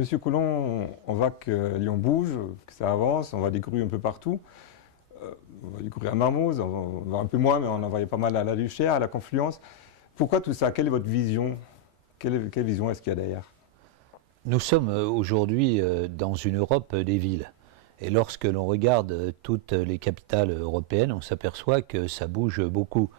Monsieur Collomb, on voit que Lyon bouge, que ça avance, on voit des grues un peu partout. On voit des grues à Marmoz, on voit un peu moins, mais on en voyait pas mal à la Luchère, à la Confluence. Pourquoi tout ça? Quelle est votre vision? Quelle vision est-ce qu'il y a derrière? Nous sommes aujourd'hui dans une Europe des villes. Et lorsque l'on regarde toutes les capitales européennes, on s'aperçoit que ça bouge beaucoup.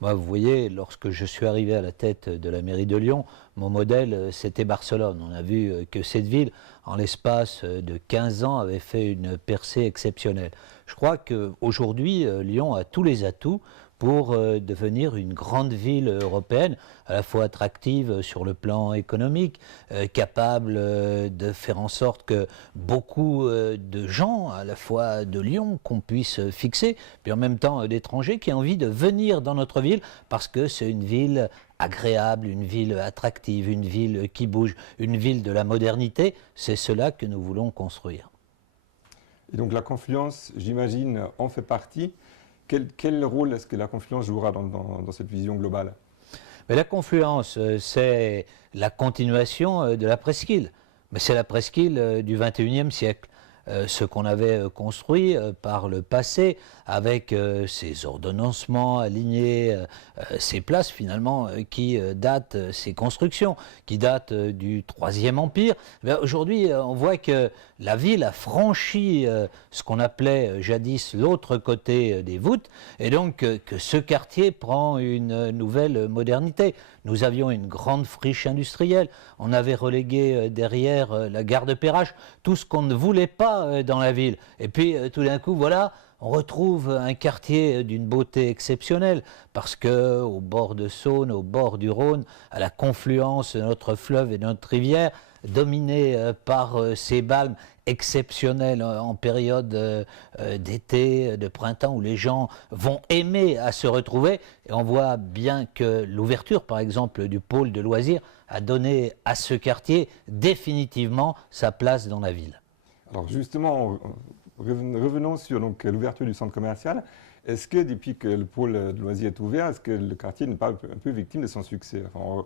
Moi, vous voyez, lorsque je suis arrivé à la tête de la mairie de Lyon, mon modèle, c'était Barcelone. On a vu que cette ville, en l'espace de 15 ans, avait fait une percée exceptionnelle. Je crois qu'aujourd'hui, Lyon a tous les atouts pour devenir une grande ville européenne, à la fois attractive sur le plan économique, capable de faire en sorte que beaucoup de gens, à la fois de Lyon, qu'on puisse fixer, puis en même temps d'étrangers qui ont envie de venir dans notre ville parce que c'est une ville agréable, une ville attractive, une ville qui bouge, une ville de la modernité. C'est cela que nous voulons construire. Et donc la Confluence, j'imagine, en fait partie. Quel rôle est-ce que la Confluence jouera dans cette vision globale? Mais la Confluence, c'est la continuation de la presqu'île. Mais c'est la presqu'île du XXIe siècle. Ce qu'on avait construit par le passé avec ces ordonnancements alignés, ces places finalement qui datent, ces constructions qui datent du Troisième Empire. Aujourd'hui, on voit que la ville a franchi ce qu'on appelait jadis l'autre côté des voûtes, et donc que ce quartier prend une nouvelle modernité. Nous avions une grande friche industrielle, on avait relégué derrière la gare de Perrache tout ce qu'on ne voulait pas dans la ville. Et puis tout d'un coup, voilà, on retrouve un quartier d'une beauté exceptionnelle parce que au bord de Saône, au bord du Rhône, à la confluence de notre fleuve et de notre rivière, dominé par ces balmes exceptionnels en période d'été, de printemps, où les gens vont aimer à se retrouver. Et on voit bien que l'ouverture, par exemple, du pôle de loisirs a donné à ce quartier définitivement sa place dans la ville. Alors justement, revenons sur l'ouverture du centre commercial. Est-ce que depuis que le pôle de loisirs est ouvert, est-ce que le quartier n'est pas un peu victime de son succès? Enfin,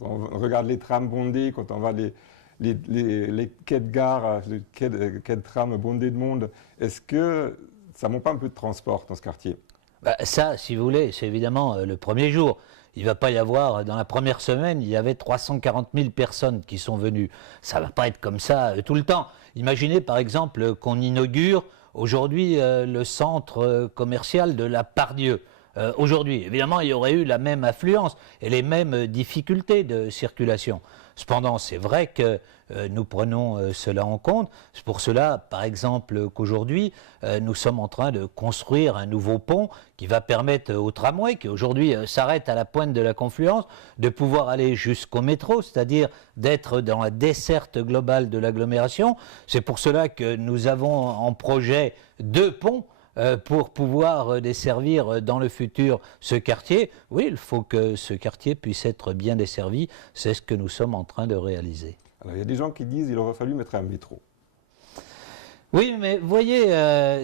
on regarde les trams bondés, quand on voit les quais de gare, les quais de tram bondés de monde, est-ce que ça manque pas un peu de transport dans ce quartier? Ça, si vous voulez, c'est évidemment le premier jour. Il ne va pas y avoir, dans la première semaine, il y avait 340 000 personnes qui sont venues. Ça ne va pas être comme ça tout le temps. Imaginez par exemple qu'on inaugure aujourd'hui le centre commercial de la Part-Dieu. Aujourd'hui, évidemment, il y aurait eu la même affluence et les mêmes difficultés de circulation. Cependant, c'est vrai que nous prenons cela en compte. C'est pour cela, par exemple, qu'aujourd'hui, nous sommes en train de construire un nouveau pont qui va permettre au tramway, qui aujourd'hui s'arrête à la pointe de la Confluence, de pouvoir aller jusqu'au métro, c'est-à-dire d'être dans la desserte globale de l'agglomération. C'est pour cela que nous avons en projet 2 ponts pour pouvoir desservir dans le futur ce quartier. Oui, il faut que ce quartier puisse être bien desservi. C'est ce que nous sommes en train de réaliser. Alors, il y a des gens qui disent qu'il aurait fallu mettre un métro. Oui, mais vous voyez,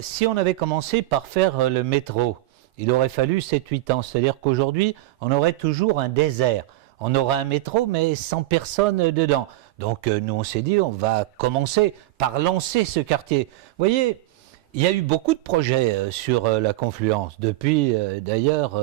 si on avait commencé par faire le métro, il aurait fallu 7-8 ans. C'est-à-dire qu'aujourd'hui, on aurait toujours un désert. On aura un métro, mais sans personne dedans. Donc nous, on s'est dit, on va commencer par lancer ce quartier. Vous voyez, il y a eu beaucoup de projets sur la Confluence, depuis d'ailleurs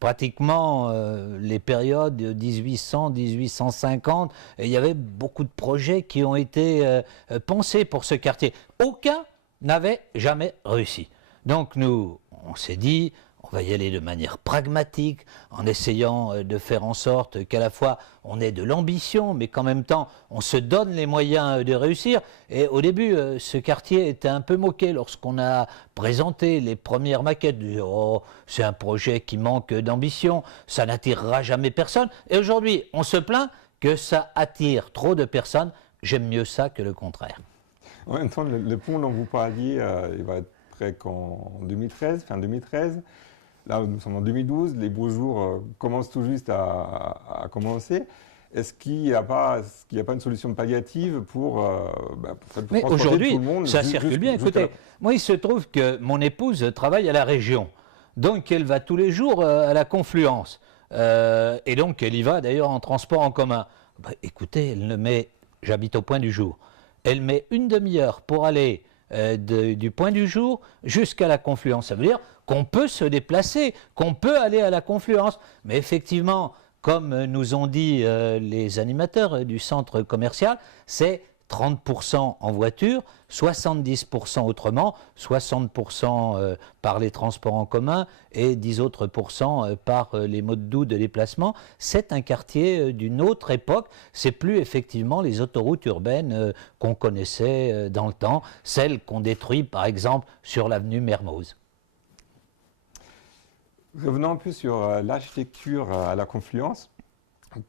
pratiquement les périodes 1800-1850, il y avait beaucoup de projets qui ont été pensés pour ce quartier. Aucun n'avait jamais réussi. Donc nous, on s'est dit, on va y aller de manière pragmatique, en essayant de faire en sorte qu'à la fois on ait de l'ambition, mais qu'en même temps on se donne les moyens de réussir. Et au début, ce quartier était un peu moqué lorsqu'on a présenté les premières maquettes. Oh, c'est un projet qui manque d'ambition, ça n'attirera jamais personne. Et aujourd'hui, on se plaint que ça attire trop de personnes. J'aime mieux ça que le contraire. En même temps, le pont dont vous parliez, il va être prêt qu'en 2013, fin 2013. Là, nous sommes en 2012, les beaux jours commencent tout juste à commencer. Est-ce qu'il n'y a pas une solution palliative pour mais aujourd'hui, tout le monde ça circule bien. Écoutez, moi, il se trouve que mon épouse travaille à la région. Donc, elle va tous les jours à la Confluence. Et donc, elle y va d'ailleurs en transport en commun. Écoutez, elle ne met j'habite au Point du Jour. Elle met une demi-heure pour aller du Point du Jour jusqu'à la confluence. Ça veut dire qu'on peut se déplacer, qu'on peut aller à la confluence. Mais effectivement, comme nous ont dit les animateurs du centre commercial, c'est 30% en voiture, 70% autrement, 60% par les transports en commun et 10 autres pourcents par les modes doux de déplacement. C'est un quartier d'une autre époque. C'est plus effectivement les autoroutes urbaines qu'on connaissait dans le temps, celles qu'on détruit par exemple sur l'avenue Mermoz. Revenons un peu sur l'architecture à la confluence.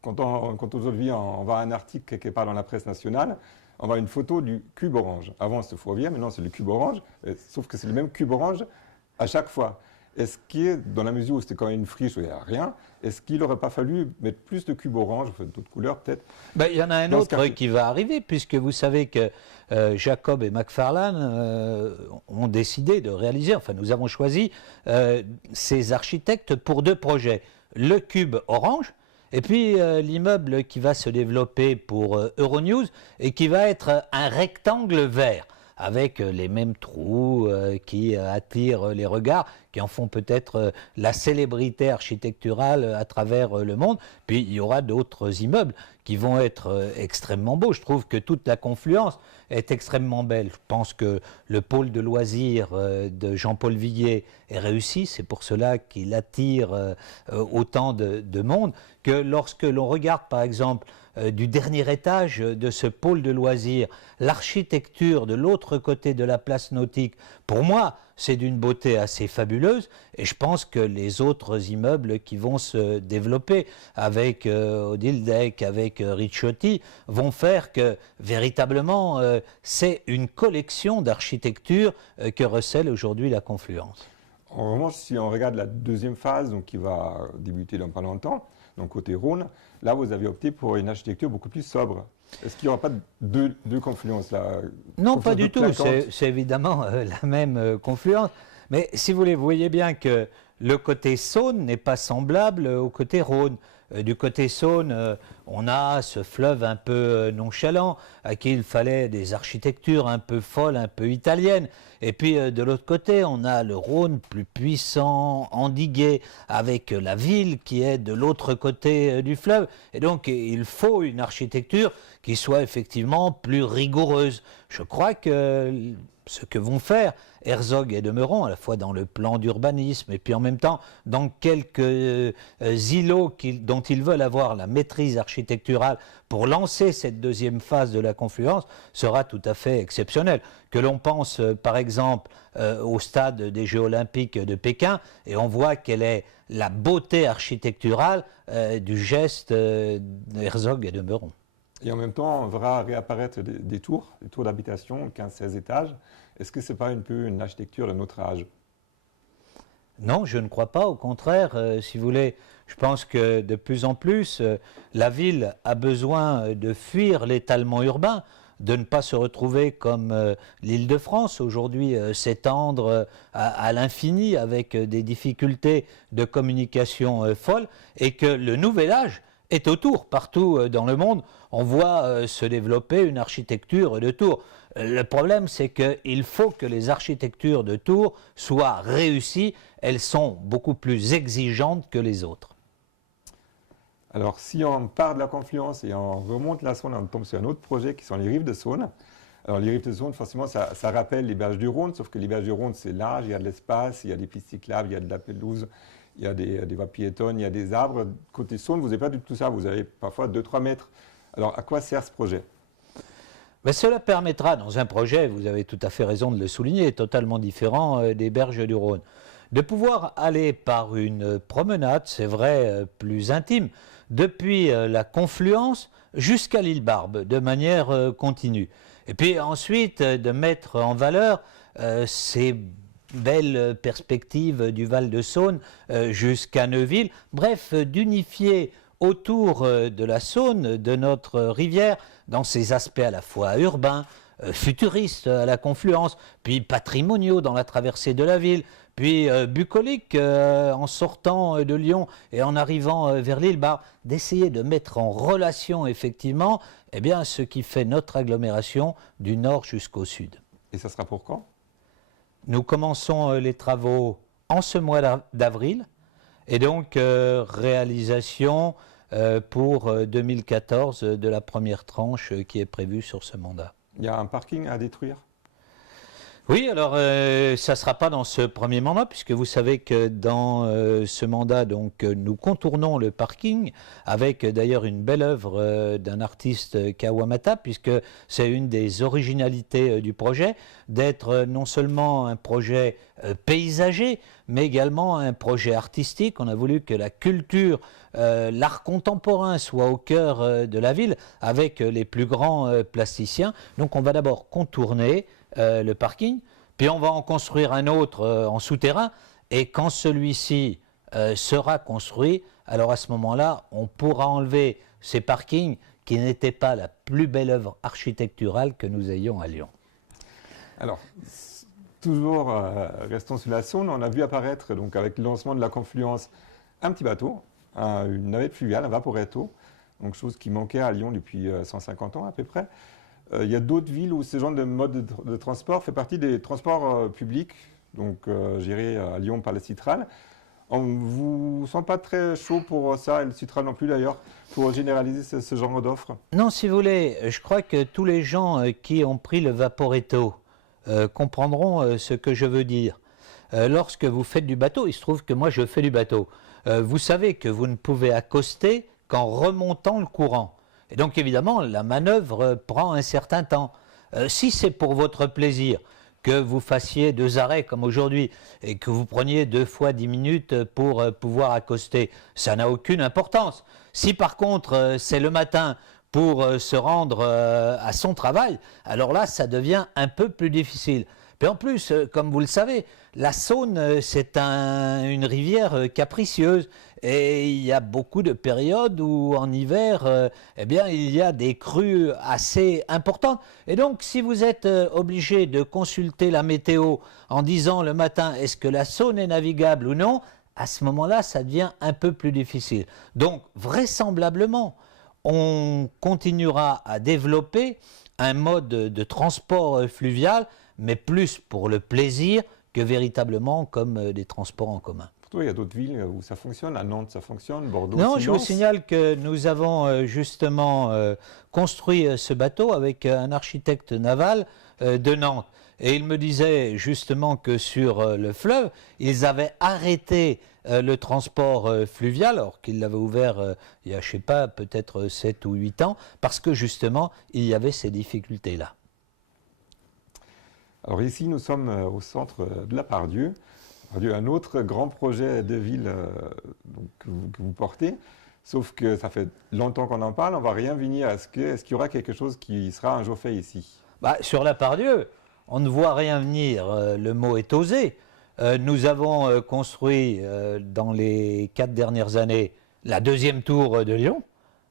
Quand aujourd'hui on voit un article quelque part dans la presse nationale, on voit une photo du cube orange. Avant c'était Fourvière, maintenant c'est le cube orange, sauf que c'est le même cube orange à chaque fois. Est-ce qu'il, dans la mesure où c'était quand même une friche où il n'y a rien, est-ce qu'il n'aurait pas fallu mettre plus de cubes orange, enfin, d'autres couleurs peut-être? Il y en a un autre qui va arriver, puisque vous savez que Jacob et McFarlane ont décidé de réaliser, enfin nous avons choisi ces architectes pour 2 projets. Le cube orange, et puis l'immeuble qui va se développer pour Euronews et qui va être un rectangle vert avec les mêmes trous qui attirent les regards, qui en font peut-être la célébrité architecturale à travers le monde. Puis il y aura d'autres immeubles qui vont être extrêmement beaux. Je trouve que toute la confluence est extrêmement belle. Je pense que le pôle de loisirs de Jean-Paul Villiers est réussi. C'est pour cela qu'il attire autant de monde, que lorsque l'on regarde par exemple du dernier étage de ce pôle de loisirs, l'architecture de l'autre côté de la place nautique, pour moi, c'est d'une beauté assez fabuleuse, et je pense que les autres immeubles qui vont se développer avec Odile Deck, avec Ricciotti, vont faire que véritablement c'est une collection d'architecture que recèle aujourd'hui la confluence. En revanche, si on regarde la deuxième phase, donc qui va débuter dans pas longtemps, donc côté Rhône, là vous avez opté pour une architecture beaucoup plus sobre. Est-ce qu'il n'y aura pas deux confluences là? Non, pas du tout. C'est évidemment la même confluence. Mais si vous voyez bien que le côté Saône n'est pas semblable au côté Rhône. Du côté Saône, on a ce fleuve un peu nonchalant, à qui il fallait des architectures un peu folles, un peu italiennes. Et puis de l'autre côté, on a le Rhône plus puissant, endigué, avec la ville qui est de l'autre côté du fleuve. Et donc il faut une architecture qui soit effectivement plus rigoureuse. Je crois que ce que vont faire Herzog et de Meuron, à la fois dans le plan d'urbanisme et puis en même temps dans quelques îlots dont ils veulent avoir la maîtrise architecturale pour lancer cette deuxième phase de la confluence, sera tout à fait exceptionnel. Que l'on pense par exemple au stade des Jeux Olympiques de Pékin, et on voit quelle est la beauté architecturale du geste d'Herzog et de Meuron. Et en même temps, on verra réapparaître des tours d'habitation, 15-16 étages. Est-ce que ce n'est pas un peu une architecture de notre âge? Non, je ne crois pas. Au contraire, si vous voulez, je pense que de plus en plus, la ville a besoin de fuir l'étalement urbain, de ne pas se retrouver comme l'Île-de-France aujourd'hui, s'étendre à l'infini avec des difficultés de communication folles, et que le nouvel âge est autour. Partout dans le monde, on voit se développer une architecture de tours. Le problème, c'est qu'il faut que les architectures de tours soient réussies. Elles sont beaucoup plus exigeantes que les autres. Alors, si on part de la confluence et on remonte la Saône, on tombe sur un autre projet qui sont les rives de Saône. Alors, les rives de Saône, forcément, ça rappelle les berges du Rhône, sauf que les berges du Rhône, c'est large, il y a de l'espace, il y a des pistes cyclables, il y a de la pelouse, il y a des voies piétonnes, il y a des arbres. Côté Saône, vous n'avez pas du tout ça, vous avez parfois 2-3 mètres. Alors, à quoi sert ce projet? Mais cela permettra, dans un projet, vous avez tout à fait raison de le souligner, totalement différent des berges du Rhône, de pouvoir aller par une promenade, c'est vrai, plus intime, depuis la confluence jusqu'à l'île Barbe, de manière continue. Et puis ensuite, de mettre en valeur ces belles perspectives du Val-de-Saône jusqu'à Neuville, bref, d'unifier autour de la Saône, de notre rivière, dans ses aspects à la fois urbains, futuristes à la confluence, puis patrimoniaux dans la traversée de la ville, puis bucolique en sortant de Lyon et en arrivant vers Lille, d'essayer de mettre en relation effectivement ce qui fait notre agglomération du nord jusqu'au sud. Et ça sera pour quand? Nous commençons les travaux en ce mois d'avril et donc réalisation pour 2014 de la première tranche qui est prévue sur ce mandat. Il y a un parking à détruire? Oui, alors ça ne sera pas dans ce premier mandat, puisque vous savez que dans ce mandat, donc, nous contournons le parking avec d'ailleurs une belle œuvre d'un artiste Kawamata, puisque c'est une des originalités du projet, d'être non seulement un projet paysager, mais également un projet artistique. On a voulu que la culture, l'art contemporain soit au cœur de la ville, avec les plus grands plasticiens. Donc on va d'abord contourner le parking, puis on va en construire un autre en souterrain, et quand celui-ci sera construit, alors à ce moment-là, on pourra enlever ces parkings qui n'étaient pas la plus belle œuvre architecturale que nous ayons à Lyon. Alors, toujours restons sur la Saône, on a vu apparaître, donc, avec le lancement de la confluence, un petit bateau, une navette fluviale, un vaporetto, donc chose qui manquait à Lyon depuis 150 ans à peu près. Il y a d'autres villes où ce genre de mode de transport fait partie des transports publics, donc gérés à Lyon par le Citral. On ne vous sent pas très chaud pour ça, et le Citral non plus d'ailleurs, pour généraliser ce genre d'offres? Non, si vous voulez, je crois que tous les gens qui ont pris le vaporetto comprendront ce que je veux dire. Lorsque vous faites du bateau, il se trouve que moi je fais du bateau, vous savez que vous ne pouvez accoster qu'en remontant le courant. Et donc évidemment, la manœuvre prend un certain temps. Si c'est pour votre plaisir, que vous fassiez 2 arrêts comme aujourd'hui et que vous preniez 2 fois 10 minutes pour pouvoir accoster, ça n'a aucune importance. Si par contre c'est le matin pour se rendre à son travail, alors là ça devient un peu plus difficile. Puis en plus, comme vous le savez, la Saône, c'est une rivière capricieuse et il y a beaucoup de périodes où en hiver, il y a des crues assez importantes. Et donc, si vous êtes obligé de consulter la météo en disant le matin est-ce que la Saône est navigable ou non, à ce moment-là, ça devient un peu plus difficile. Donc, vraisemblablement, on continuera à développer un mode de transport fluvial, mais plus pour le plaisir que véritablement comme des transports en commun. Pour toi, il y a d'autres villes où ça fonctionne. À Nantes, ça fonctionne. Bordeaux, non, Silence. Je vous signale que nous avons justement construit ce bateau avec un architecte naval de Nantes. Et il me disait justement que sur le fleuve, ils avaient arrêté le transport fluvial, alors qu'ils l'avaient ouvert il y a, je ne sais pas, peut-être 7 ou 8 ans, parce que justement, il y avait ces difficultés-là. Alors ici, nous sommes au centre de la Part-Dieu. Part-Dieu, un autre grand projet de ville que vous portez, sauf que ça fait longtemps qu'on en parle, on ne va rien venir. Est-ce qu'il y aura quelque chose qui sera un jour fait ici? Sur la Part-Dieu, on ne voit rien venir, le mot est osé. Nous avons construit dans les 4 dernières années la 2e tour de Lyon,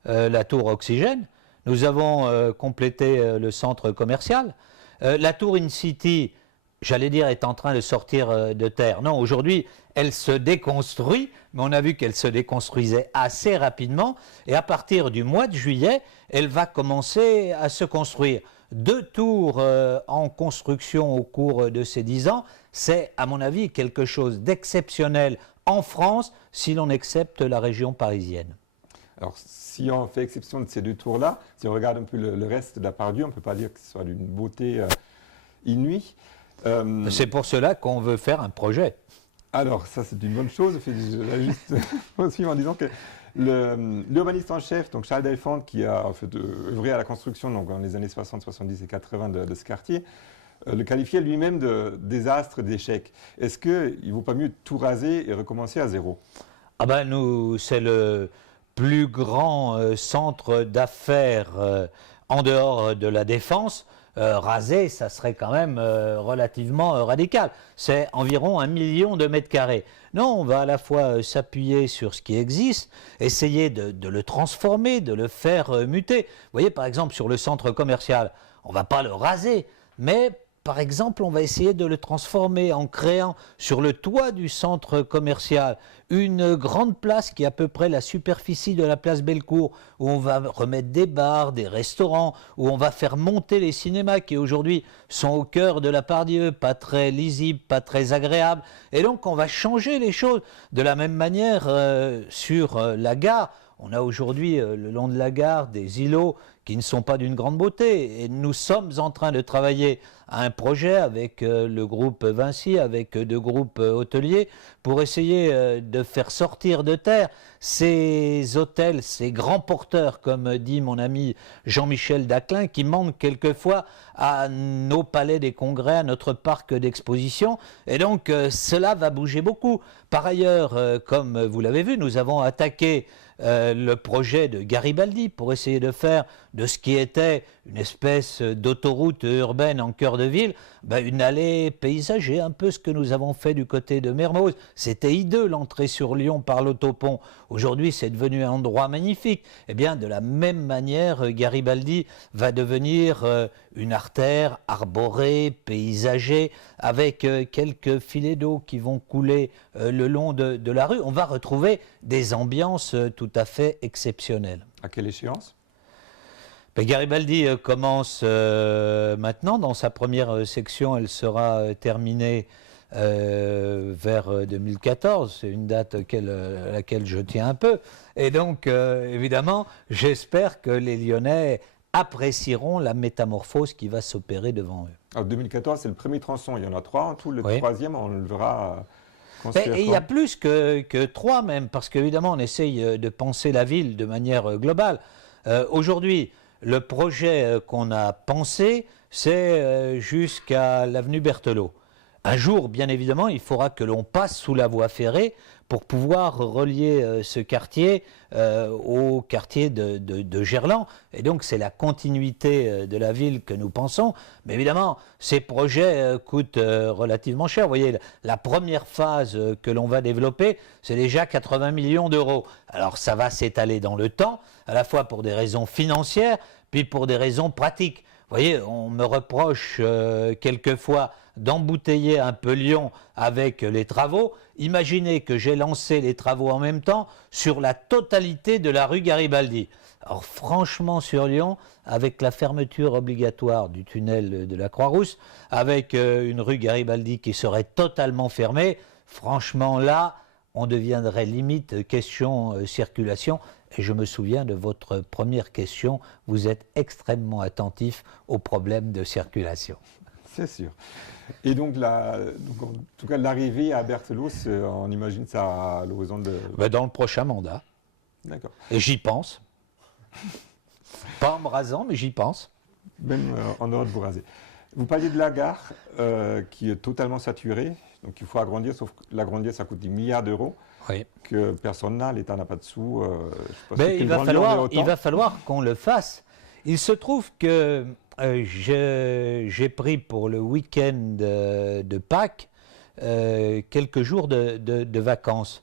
la tour Oxygène. Nous avons complété le centre commercial. La tour InCity, j'allais dire, est en train de sortir de terre. Non, aujourd'hui, elle se déconstruit, mais on a vu qu'elle se déconstruisait assez rapidement. Et à partir du mois de juillet, elle va commencer à se construire. 2 tours en construction au cours de ces 10 ans, c'est, à mon avis, quelque chose d'exceptionnel en France, si l'on accepte la région parisienne. Alors, si on fait exception de ces 2 tours-là, si on regarde un peu le reste de la Part-Dieu, on ne peut pas dire que ce soit d'une beauté inouïe. C'est pour cela qu'on veut faire un projet. Alors, ça c'est une bonne chose. Je vais juste poursuivre en disant que l'urbaniste en chef, donc Charles Delphante, qui a œuvré à la construction donc, dans les années 60, 70 et 80 de ce quartier, le qualifiait lui-même de désastre, d'échec. Est-ce qu'il ne vaut pas mieux tout raser et recommencer à zéro? Nous, c'est le plus grand centre d'affaires en dehors de la Défense. Raser, ça serait quand même relativement radical. C'est environ 1 million de mètres carrés. Non, on va à la fois s'appuyer sur ce qui existe, essayer de le transformer, de le faire muter. Vous voyez, par exemple, sur le centre commercial, on ne va pas le raser, mais par exemple, on va essayer de le transformer en créant sur le toit du centre commercial une grande place qui est à peu près la superficie de la place Bellecour, où on va remettre des bars, des restaurants, où on va faire monter les cinémas qui aujourd'hui sont au cœur de la Pardieu, pas très lisibles, pas très agréables. Et donc on va changer les choses. De la même manière, sur la gare, on a aujourd'hui le long de la gare des îlots qui ne sont pas d'une grande beauté. Et nous sommes en train de travailler à un projet avec le groupe Vinci, avec deux groupes hôteliers, pour essayer de faire sortir de terre ces hôtels, ces grands porteurs, comme dit mon ami Jean-Michel Daclin, qui manquent quelquefois à nos palais des congrès, à notre parc d'exposition. Et donc cela va bouger beaucoup. Par ailleurs, comme vous l'avez vu, nous avons attaqué le projet de Garibaldi pour essayer de faire de ce qui était une espèce d'autoroute urbaine en cœur de ville, une allée paysagée, un peu ce que nous avons fait du côté de Mermoz. C'était hideux l'entrée sur Lyon par l'autopont. Aujourd'hui, c'est devenu un endroit magnifique. Eh bien, de la même manière, Garibaldi va devenir une artère arborée, paysagée, avec quelques filets d'eau qui vont couler le long de la rue. On va retrouver des ambiances tout à fait exceptionnelles. À quelle échéance ? Garibaldi commence maintenant. Dans sa première section, elle sera terminée vers 2014. C'est une date à laquelle je tiens un peu. Et donc, évidemment, j'espère que les Lyonnais apprécieront la métamorphose qui va s'opérer devant eux. Alors 2014, c'est le premier tronçon. Il y en a 3 en tout. Le oui. troisième, on le verra. Et il y a plus que 3 même, parce qu'évidemment, on essaye de penser la ville de manière globale. Aujourd'hui, le projet qu'on a pensé, c'est jusqu'à l'avenue Berthelot. Un jour, bien évidemment, il faudra que l'on passe sous la voie ferrée pour pouvoir relier ce quartier au quartier de Gerland. Et donc, c'est la continuité de la ville que nous pensons. Mais évidemment, ces projets coûtent relativement cher. Vous voyez, la première phase que l'on va développer, c'est déjà 80 millions d'euros. Alors, ça va s'étaler dans le temps, à la fois pour des raisons financières, puis pour des raisons pratiques. Vous voyez, on me reproche quelquefois d'embouteiller un peu Lyon avec les travaux. Imaginez que j'ai lancé les travaux en même temps sur la totalité de la rue Garibaldi. Alors franchement sur Lyon, avec la fermeture obligatoire du tunnel de la Croix-Rousse, avec une rue Garibaldi qui serait totalement fermée, franchement là, on deviendrait limite question circulation. Et je me souviens de votre première question, vous êtes extrêmement attentif aux problèmes de circulation. C'est sûr. Et donc, en tout cas, l'arrivée à Berthelot, on imagine ça à l'horizon de... Dans le prochain mandat. D'accord. Et j'y pense. Pas en me rasant, mais j'y pense. Même en dehors de vous raser. Vous parliez de la gare qui est totalement saturée, donc il faut agrandir, sauf que l'agrandir, ça coûte des milliards d'euros. Oui. Que personne n'a, l'État n'a pas de sous. Mais il va falloir qu'on le fasse. Il se trouve que j'ai pris pour le week-end de Pâques quelques jours de vacances.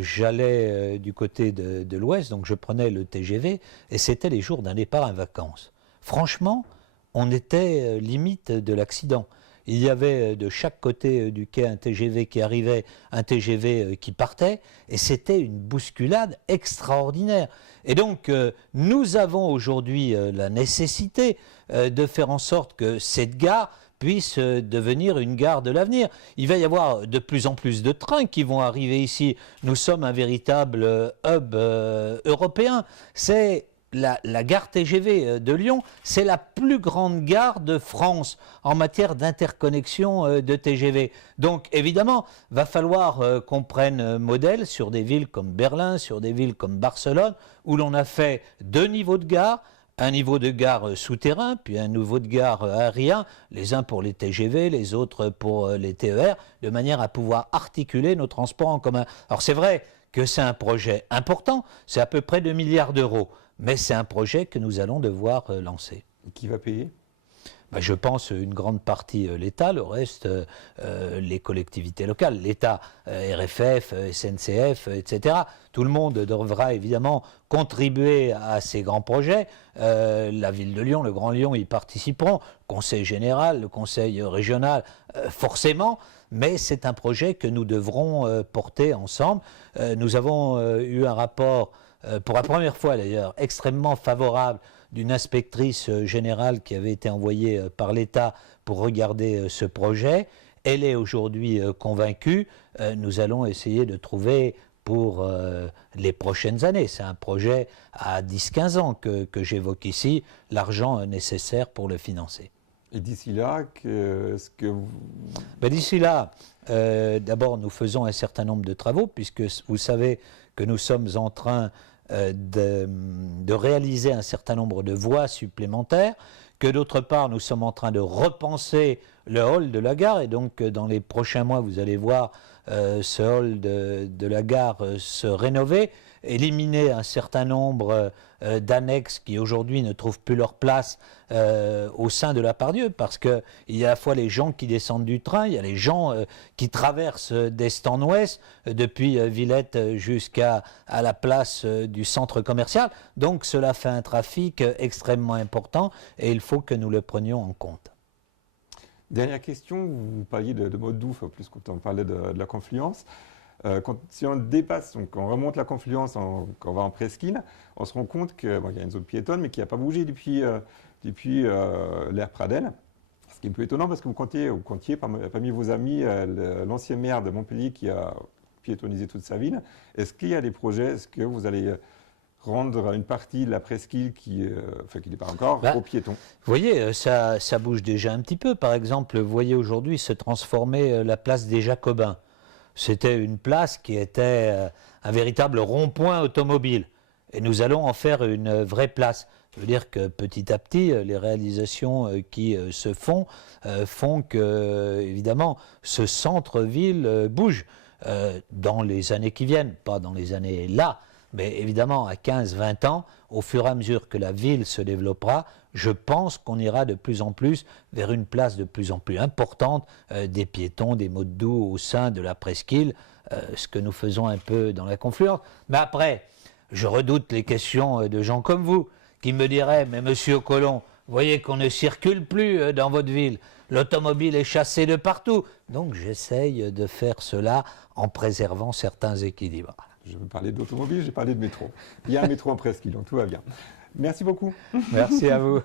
J'allais du côté de l'Ouest, donc je prenais le TGV, et c'était les jours d'un départ en vacances. Franchement, on était limite de l'accident. Il y avait de chaque côté du quai un TGV qui arrivait, un TGV qui partait, et c'était une bousculade extraordinaire. Et donc, nous avons aujourd'hui la nécessité de faire en sorte que cette gare puisse devenir une gare de l'avenir. Il va y avoir de plus en plus de trains qui vont arriver ici. Nous sommes un véritable hub européen. C'est la gare TGV de Lyon, c'est la plus grande gare de France en matière d'interconnexion de TGV. Donc évidemment, va falloir qu'on prenne modèle sur des villes comme Berlin, sur des villes comme Barcelone, où l'on a fait 2 niveaux de gare, un niveau de gare souterrain, puis un niveau de gare aérien, les uns pour les TGV, les autres pour les TER, de manière à pouvoir articuler nos transports en commun. Alors c'est vrai que c'est un projet important, c'est à peu près 2 milliards d'euros. Mais c'est un projet que nous allons devoir lancer. Qui va payer ? Je pense une grande partie l'État, le reste les collectivités locales. L'État, RFF, SNCF, etc. Tout le monde devra évidemment contribuer à ces grands projets. La ville de Lyon, le Grand Lyon y participeront, le Conseil général, le Conseil régional, forcément. Mais c'est un projet que nous devrons porter ensemble. Nous avons eu un rapport, pour la première fois d'ailleurs, extrêmement favorable d'une inspectrice générale qui avait été envoyée par l'État pour regarder ce projet. Elle est aujourd'hui convaincue. Nous allons essayer de trouver pour les prochaines années. C'est un projet à 10-15 ans que j'évoque ici, l'argent nécessaire pour le financer. Et d'ici là, est-ce que vous... D'ici là, d'abord, nous faisons un certain nombre de travaux, puisque vous savez que nous sommes en train de réaliser un certain nombre de voies supplémentaires, que d'autre part, nous sommes en train de repenser le hall de la gare, et donc dans les prochains mois, vous allez voir ce hall de la gare se rénover, éliminer un certain nombre d'annexes qui aujourd'hui ne trouvent plus leur place au sein de la Part-Dieu, parce qu'il y a à la fois les gens qui descendent du train, il y a les gens qui traversent d'est en ouest, depuis Villette jusqu'à la place du centre commercial. Donc cela fait un trafic extrêmement important et il faut que nous le prenions en compte. Dernière question, vous parliez de mode doux, plus quand on parlait de la confluence. Si on dépasse, donc on remonte la confluence, quand on va en presqu'île, on se rend compte qu'il y a une zone piétonne, mais qui n'a pas bougé depuis l'ère Pradel. Ce qui est un peu étonnant parce que vous comptiez parmi vos amis l'ancien maire de Montpellier qui a piétonnisé toute sa ville. Est-ce qu'il y a des projets, est-ce que vous allez rendre une partie de la presqu'île qui n'est pas encore aux piétons? Vous voyez, ça bouge déjà un petit peu. Par exemple, vous voyez aujourd'hui se transformer la place des Jacobins. C'était une place qui était un véritable rond-point automobile. Et nous allons en faire une vraie place. Ça veut dire que petit à petit, les réalisations qui se font que, évidemment, ce centre-ville bouge dans les années qui viennent, pas dans les années là, mais évidemment à 15-20 ans, au fur et à mesure que la ville se développera, je pense qu'on ira de plus en plus vers une place de plus en plus importante des piétons, des modes doux au sein de la presqu'île, ce que nous faisons un peu dans la confluence. Mais après, je redoute les questions de gens comme vous, qui me diraient « Mais monsieur Collomb, vous voyez qu'on ne circule plus dans votre ville, l'automobile est chassée de partout. » Donc j'essaye de faire cela en préservant certains équilibres. Je veux parler d'automobile, j'ai parlé de métro. Il y a un métro en presqu'île, donc tout va bien. Merci beaucoup. Merci à vous.